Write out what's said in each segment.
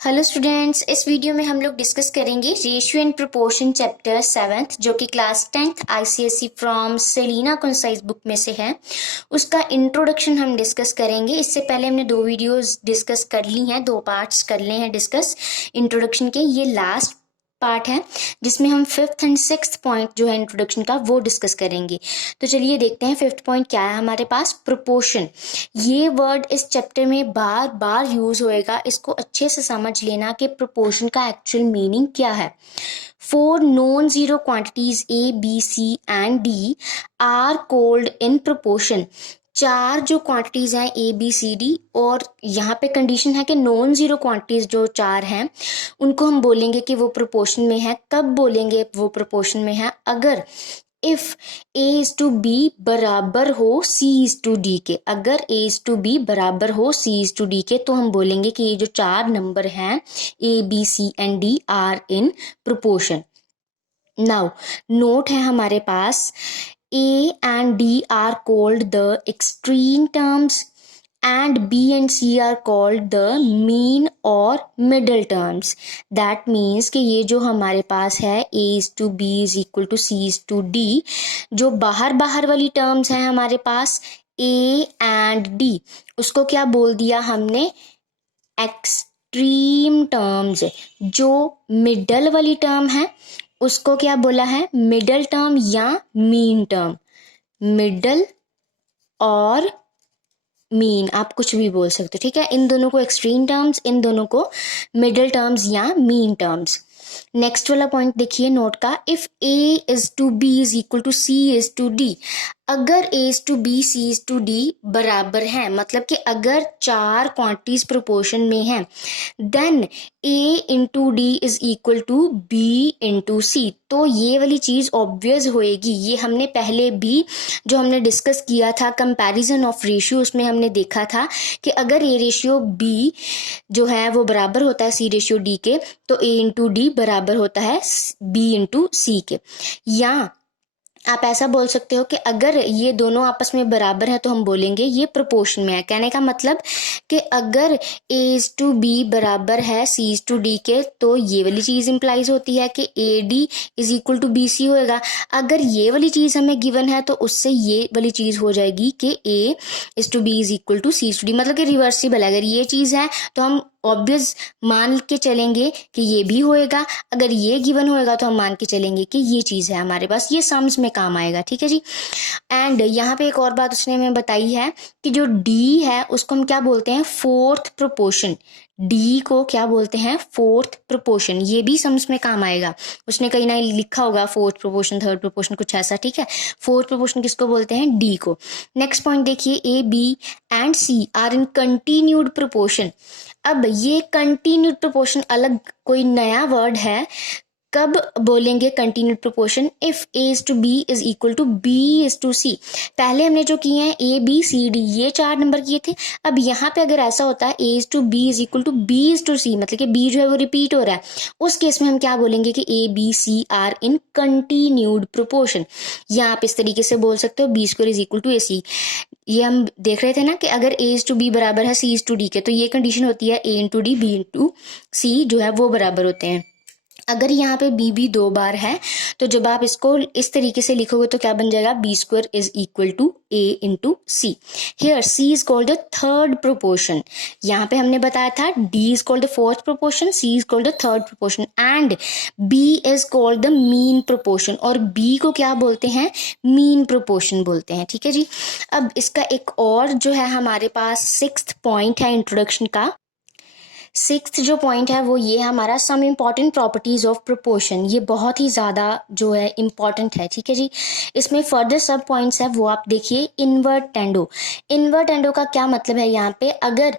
Hello students, इस video में हम लोग डिस्कस करेंगे ratio and proportion chapter 7th जो कि class 10th ICSE from Selina concise book में से है। उसका इंट्रोडक्शन हम डिस्कस करेंगे। इससे पहले हमने 2 वीडियोस डिस्कस कर ली हैं, 2 पार्ट्स कर लिए हैं डिस्कस इंट्रोडक्शन के। ये लास्ट पार्ट है जिसमें हम 5th एंड 6th पॉइंट जो है इंट्रोडक्शन का वो डिस्कस करेंगे। तो चलिए देखते हैं 5th पॉइंट क्या है हमारे पास। प्रोपोर्शन, ये वर्ड इस चैप्टर में बार बार यूज होएगा, इसको अच्छे से समझ लेना कि प्रोपोर्शन का एक्चुअल मीनिंग क्या है। 4 non zero quantities A B C and D are called in proportion. 4 जो क्वांटिटीज हैं ए बी सी डी, और यहाँ पे कंडीशन है कि नॉन जीरो क्वांटिटीज जो 4 हैं उनको हम बोलेंगे कि वो प्रोपोर्शन में है। कब बोलेंगे वो प्रोपोर्शन में है? अगर if A is to B बराबर हो सी इज टू डी के। अगर ए इज टू बी बराबर हो सी इज टू डी के तो हम बोलेंगे कि ये जो 4 नंबर हैं A B C and D are in proportion. Now note है हमारे पास, A and D are called the extreme terms and B and C are called the mean or middle terms. That means कि ये जो हमारे पास है A is to B is equal to C is to D, जो बाहर बाहर वाली terms हैं हमारे पास A and D, उसको क्या बोल दिया हमने? Extreme terms. जो मिडल वाली टर्म है उसको क्या बोला है? मिडल टर्म या मीन टर्म। मिडल और मीन आप कुछ भी बोल सकते हो, ठीक है। इन दोनों को एक्सट्रीम टर्म्स, इन दोनों को मिडल टर्म्स या मीन टर्म्स। नेक्स्ट वाला पॉइंट देखिए नोट का, if A is to B is equal to C is to D. अगर A is to B C is to D बराबर है, मतलब कि अगर 4 क्वांटिटीज प्रोपोर्शन में हैं, then A into D is equal to B into C. तो ये वाली चीज ऑब्वियस होएगी। ये हमने पहले भी जो हमने डिस्कस किया था कंपैरिजन ऑफ रेशियो, उसमें हमने देखा था कि अगर ए रेशियो बी जो है वो बराबर होता है सी रेशियो डी के, तो ए इंटू डी बराबर होता है बी इंटू सी के। या आप ऐसा बोल सकते हो कि अगर ये दोनों आपस में बराबर है तो हम बोलेंगे ये प्रोपोर्शन में है। कहने का मतलब कि अगर ए इज टू बी बराबर है सी इज टू डी के, तो ये वाली चीज इंप्लाइज होती है कि A D is equal to B C होएगा। अगर ये वाली चीज हमें गिवन है तो उससे ये वाली चीज हो जाएगी कि A is to B is equal to C is to D, मतलब कि रिवर्सिबल है। अगर ये चीज है तो हम ऑब्वियस मान के चलेंगे कि ये भी होएगा। अगर ये गिवन होएगा तो हम मान के चलेंगे कि ये चीज है हमारे पास। ये सम्स में काम आएगा, ठीक है जी। एंड यहाँ पे एक और बात उसने हमें बताई है कि जो डी है उसको हम क्या बोलते हैं? Fourth proportion. डी को क्या बोलते हैं? Fourth proportion. ये भी सम्स में काम आएगा। उसने कहीं ना लिखा होगा फोर्थ प्रोपोर्शन, थर्ड प्रोपोर्शन, कुछ ऐसा, ठीक है। फोर्थ प्रोपोर्शन किसको बोलते हैं? डी को। नेक्स्ट पॉइंट देखिए, A B and C are in continued proportion. अब ये कंटिन्यूड प्रोपोर्शन अलग कोई नया वर्ड है। कब बोलेंगे continued proportion? If A is to B is equal to B is to C. पहले हमने जो किए हैं ए बी सी डी, ये 4 नंबर किए थे। अब यहाँ पे अगर ऐसा होता है A is to B is equal to B is to C, मतलब कि बी जो है वो रिपीट हो रहा है, उस केस में हम क्या बोलेंगे कि A B C are in continued proportion. या आप इस तरीके से बोल सकते हो B square is equal to A C. ये हम देख रहे थे ना कि अगर ए इज टू बी बराबर है सी इज टू डी के, तो ये कंडीशन होती है ए इंटू डी बी इंटू सी जो है वो बराबर होते हैं। अगर यहाँ पे बी भी 2 बार है तो जब आप इसको इस तरीके से लिखोगे तो क्या बन जाएगा? B square is equal to A into C. Here C is called the third proportion. यहाँ पे हमने बताया था D is called the fourth proportion, C is called the third proportion and B is called the mean proportion. और B को क्या बोलते हैं? मीन प्रोपोर्शन बोलते हैं, ठीक है जी। अब इसका एक और जो है हमारे पास 6th पॉइंट है इंट्रोडक्शन का। 6th जो पॉइंट है वो ये हमारा some important properties of proportion. ये बहुत ही ज़्यादा जो है इम्पॉर्टेंट है, ठीक है जी। इसमें फर्दर सब पॉइंट्स है वो आप देखिए। इनवर्ट टेंडो। इनवर्ट टेंडो का क्या मतलब है? यहाँ पे अगर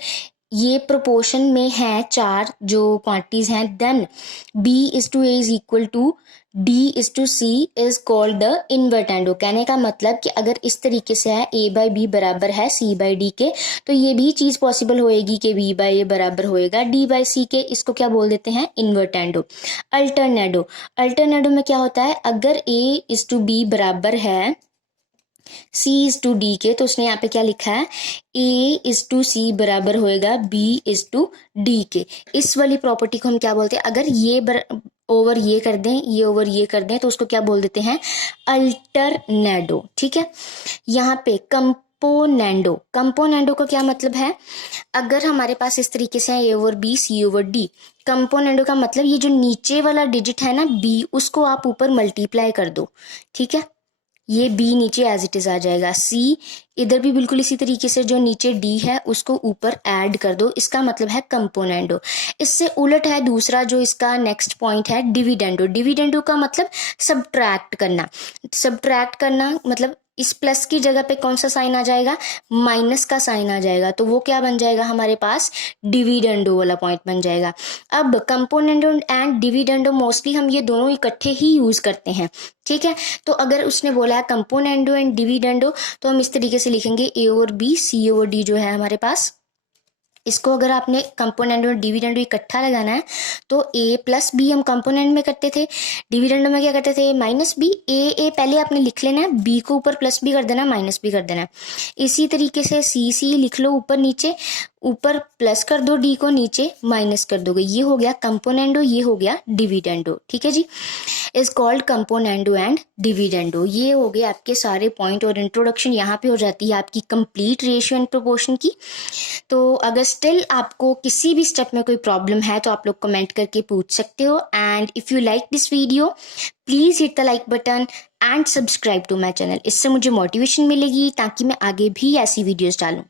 ये प्रोपोर्शन में है 4 जो क्वांटिटीज हैं, then B is to A is equal to D is to C is called the invertendo. कहने का मतलब कि अगर इस तरीके से है ए बाई बी बराबर है सी बाई डी के, तो ये भी चीज पॉसिबल होएगी कि बी बाई ए बराबर होएगा डी बाई सी के। इसको क्या बोल देते हैं? इनवर्टेंडो। अल्टरनेडो। अल्टरनेडो में क्या होता है? अगर ए इज टू बी बराबर है C/D के, तो उसने यहाँ पे क्या लिखा है, A/C बराबर होएगा B/D के। इस वाली प्रॉपर्टी को हम क्या बोलते हैं, अगर ये ओवर ये कर दें, ये ओवर ये कर दें, तो उसको क्या बोल देते हैं, अल्टरनेडो। ठीक है। यहाँ पे कंपोनेंडो, कंपोनेंडो का क्या मतलब है, अगर हमारे पास इस तरीके से है A/B C/D, कंपोनेंडो का मतलब ये जो नीचे वाला डिजिट है ना B, उसको आप ऊपर मल्टीप्लाई कर दो। ठीक है, ये B नीचे एज इट इज आ जाएगा, C इधर भी बिल्कुल इसी तरीके से जो नीचे D है उसको ऊपर ऐड कर दो, इसका मतलब है कंपोनेंडो। इससे उलट है दूसरा जो इसका नेक्स्ट पॉइंट है, डिविडेंडो। डिविडेंडो का मतलब सब्ट्रैक्ट करना। सब्ट्रैक्ट करना मतलब इस प्लस की जगह पे कौन सा साइन आ जाएगा, माइनस का साइन आ जाएगा, तो वो क्या बन जाएगा हमारे पास, डिविडेंडो वाला पॉइंट बन जाएगा। अब कंपोनेंडो एंड डिविडेंडो मोस्टली हम ये दोनों इकट्ठे ही यूज करते हैं। ठीक है, तो अगर उसने बोला है कंपोनेंडो एंड डिविडेंडो, तो हम इस तरीके से लिखेंगे A/B C/D जो है हमारे पास, इसको अगर आपने कंपोनेंट और डिविडेंड इकट्ठा लगाना है तो A+B हम कंपोनेंट में करते थे, डिविडेंड में क्या करते थे, -B। ए पहले आपने लिख लेना है, B को ऊपर प्लस भी कर देना, माइनस भी कर देना है। इसी तरीके से C लिख लो ऊपर नीचे, ऊपर प्लस कर दो D को, नीचे माइनस कर दोगे, ये हो गया कंपोनेंडो, ये हो गया डिविडेंडो। ठीक है जी, is called componendo and dividendo. ये हो गए आपके सारे पॉइंट और इंट्रोडक्शन, यहाँ पे हो जाती है आपकी कंप्लीट रेशियो एंड प्रोपोर्शन की। तो अगर स्टिल आपको किसी भी स्टेप में कोई प्रॉब्लम है तो आप लोग कमेंट करके पूछ सकते हो। And if you like this video please hit the like button and subscribe to my channel. इससे मुझे मोटिवेशन मिलेगी ताकि मैं आगे भी ऐसी वीडियोस डालूँ।